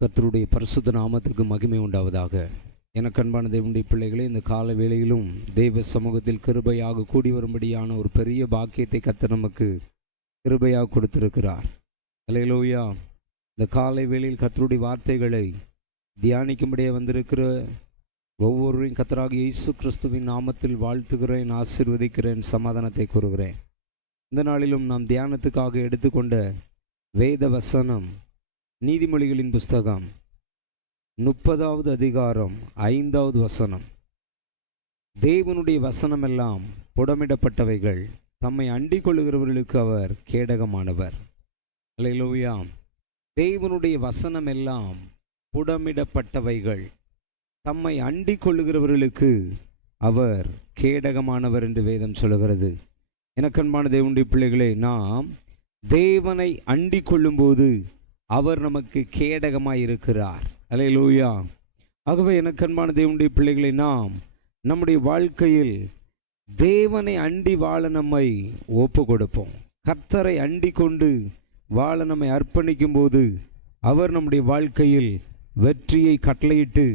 கர்த்தருடைய பரிசுத்த நாமத்துக்கு மகிமை உண்டாவதாக. எனக்கு அன்பான தேவனுடைய பிள்ளைகளே, இந்த கால வேளையிலும் தெய்வ சமூகத்தில் கிருபையாக கூடி வரும்படியான ஒரு பெரிய பாக்கியத்தை கர்த்தர் நமக்கு கிருபையாக கொடுத்திருக்கிறார். அல்லேலூயா. இந்த காலை வேளையில் கர்த்தருடைய வார்த்தைகளை தியானிக்கும்படியே வந்திருக்கிற ஒவ்வொருவரையும் கர்த்தராக இயேசு கிறிஸ்துவின் நாமத்தில் வாழ்த்துகிறேன், ஆசீர்வதிக்கிறேன், சமாதானத்தை கூறுகிறேன். இந்த நாளிலும் நாம் தியானத்துக்காக எடுத்துக்கொண்ட வேத வசனம் நீதிமொழிகளின் புஸ்தகம் 30வது அதிகாரம் 5வது வசனம். தேவனுடைய வசனமெல்லாம் புடமிடப்பட்டவைகள், தம்மை அண்டிக் கொள்ளுகிறவர்களுக்கு அவர் கேடகமானவர். அல்லேலூயா. தேவனுடைய வசனமெல்லாம் புடமிடப்பட்டவைகள், தம்மை அண்டிக் கொள்ளுகிறவர்களுக்கு அவர் கேடகமானவர் என்று வேதம் சொல்லுகிறது. எனக்கன்பான தேவனுடைய பிள்ளைகளே, நாம் தேவனை அண்டிக் கொள்ளும்போது அவர் நமக்கு கேடகமாய் இருக்கிறார். அல்லேலூயா. ஆகவே எனக்கன்பான தேவனுடைய பிள்ளைகளை, நாம் நம்முடைய வாழ்க்கையில் தேவனை அண்டி வாழ நம்மை ஒப்பு கொடுப்போம். கர்த்தரை அண்டி கொண்டு வாழ நம்மை அர்ப்பணிக்கும் போது அவர் நம்முடைய வாழ்க்கையில் வெற்றியை கட்டளையிட்டு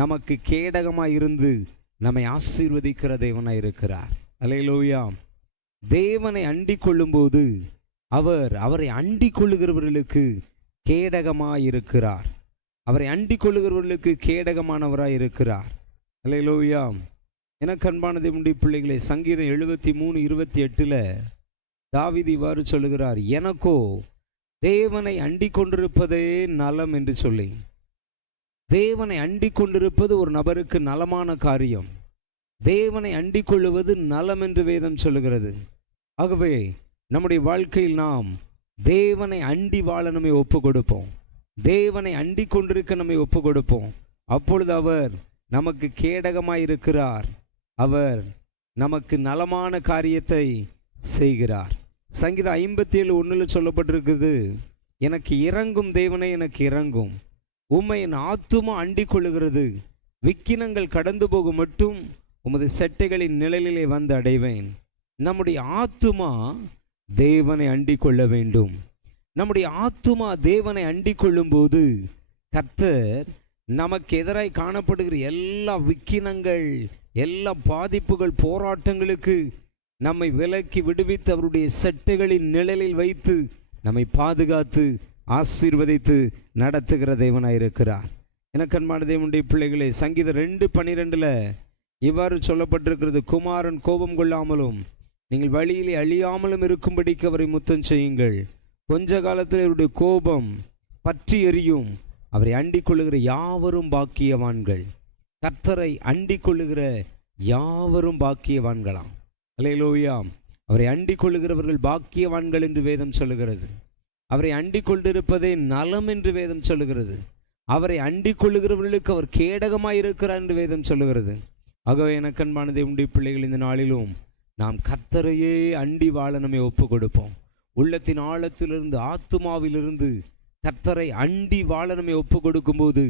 நமக்கு கேடகமாய் இருந்து நம்மை ஆசீர்வதிக்கிற தேவனாய் இருக்கிறார். அல்லேலூயா. தேவனை அண்டி கொள்ளும்போது அவரை அண்டி கொள்ளுகிறவர்களுக்கு கேடகமாயிருக்கிறார். அவரை அண்டிக் கொள்ளுகிறவர்களுக்கு கேடகமானவராய் இருக்கிறார். அல்லேலூயா. எனக்கு அன்பான தேவனுடைய பிள்ளைகளே, சங்கீதம் 73:28 தாவீது இவ்வாறு சொல்லுகிறார், எனக்கோ தேவனை அண்டிக் கொண்டிருப்பதே நலம் என்று சொல்லி. தேவனை அண்டிக் கொண்டிருப்பது ஒரு நபருக்கு நலமான காரியம். தேவனை அண்டிக் கொள்ளுவது நலம் என்று வேதம் சொல்லுகிறது. ஆகவே நம்முடைய வாழ்க்கையில் நாம் தேவனை அண்டி வாழ நம்மை ஒப்பு கொடுப்போம். தேவனை அண்டி கொண்டிருக்க நம்மை ஒப்பு கொடுப்போம். அப்பொழுது அவர் நமக்கு கேடகமாய் இருக்கிறார். அவர் நமக்கு நலமான காரியத்தை செய்கிறார். சங்கீதம் 57:1 சொல்லப்பட்டிருக்குது, எனக்கு இறங்கும் தேவனை எனக்கு இறங்கும், உம்மை என் ஆத்துமா அண்டிக் கொள்ளுகிறது, விக்கினங்கள் கடந்து போகும் மட்டும் உமது செட்டைகளின் நிழலிலே வந்து அடைவேன். நம்முடைய ஆத்துமா தேவனை அண்டிக் கொள்ள வேண்டும். நம்முடைய ஆத்துமா தேவனை அண்டிக் கொள்ளும் போது கர்த்தர் நமக்கு எதிராய் காணப்படுகிற எல்லா விக்கினங்கள், எல்லா பாதிப்புகள், போராட்டங்களுக்கு நம்மை விலக்கி விடுவித்து அவருடைய செட்டைகளின் நிழலில் வைத்து நம்மை பாதுகாத்து ஆசீர்வதித்து நடத்துகிற தேவனாயிருக்கிறார். எனக்கு அன்பான தேவனுடைய பிள்ளைகளே, சங்கீதம் 2:12 இவ்வாறு சொல்லப்பட்டிருக்கிறது, குமாரன் கோபம் கொள்ளாமலும் நீங்கள் வழியிலே அழியாமலும் இருக்கும்படிக்கு அவரை முத்தம் செய்யுங்கள். கொஞ்ச காலத்தில் அவருடைய கோபம் பற்றி எரியும். அவரை அண்டிக் கொள்ளுகிற யாவரும் பாக்கியவான்கள். கர்த்தரை அண்டிக் கொள்ளுகிற யாவரும் பாக்கியவான்களாம். அல்லேலூயா. அவரை அண்டிக் கொள்ளுகிறவர்கள் பாக்கியவான்கள் என்று வேதம் சொல்லுகிறது. அவரை அண்டிக் கொண்டிருப்பதே நலம் என்று வேதம் சொல்லுகிறது. அவரை அண்டிக் கொள்ளுகிறவர்களுக்கு அவர் கேடகமாய் இருக்கிறார் என்று வேதம் சொல்லுகிறது. ஆகவே எனக்கு அன்பான தேவனுடைய பிள்ளைகள், இந்த நாளிலும் நாம் கர்த்தரையே அண்டி வாழ நம்மை ஒப்பு கொடுப்போம். உள்ளத்தின் ஆழத்திலிருந்து, ஆத்துமாவிலிருந்து கர்த்தரை அண்டி வாழ நம்மை ஒப்பு கொடுக்கும்போது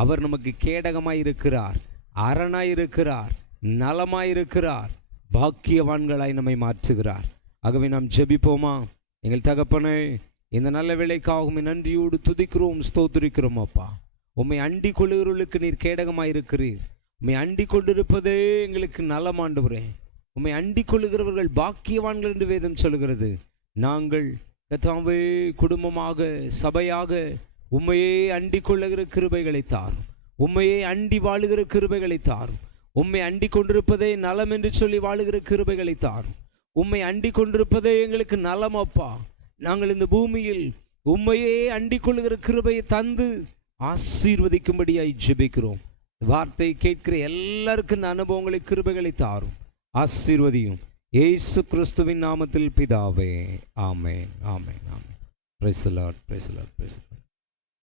அவர் நமக்கு கேடகமாயிருக்கிறார், அரணாயிருக்கிறார், நலமாயிருக்கிறார், பாக்கியவான்களாய் நம்மை மாற்றுகிறார். ஆகவே நாம் ஜெபிப்போமா? எங்கள் தகப்பனே, இந்த நல்ல வேளைக்காகவும் நன்றியோடு துதிக்கிறோம், ஸ்தோத்திரிக்கிறோம். அப்பா, உம்மை அண்டி கொள்ளுகிறவர்களுக்கு நீர் கேடகமாயிருக்கிறீர். உம்மை அண்டி கொண்டிருப்பதே எங்களுக்கு நலமாண்டவரே. உம்மை அண்டிக் கொள்ளுகிறவர்கள் பாக்கியவான்கள் என்று வேதம் சொல்கிறது. நாங்கள் கர்த்தாவே குடும்பமாக, சபையாக உம்மையே அண்டிக் கொள்ளுகிற கிருபைகளை தாரும். உம்மையே அண்டி வாழுகிற கிருபைகளை தாரும். உம்மை அண்டிக் கொண்டிருப்பதே நலம் என்று சொல்லி வாழுகிற கிருபைகளை தாரும். உம்மை அண்டிக் கொண்டிருப்பதே எங்களுக்கு நலம் அப்பா. நாங்கள் இந்த பூமியில் உம்மையே அண்டிக் கொள்ளுகிற கிருபையை தந்து ஆசீர்வதிக்கும்படியாய் ஜெபிக்கிறோம். வார்த்தை கேட்கிற எல்லாருக்கும் இந்த அனுபவங்களை, கிருபைகளை தாரும், ஆசீர்வதியும். இயேசு கிறிஸ்துவின் நாமத்தில் பிதாவே, ஆமென், ஆமென், ஆமென். Praise the lord, praise the lord, praise the Lord.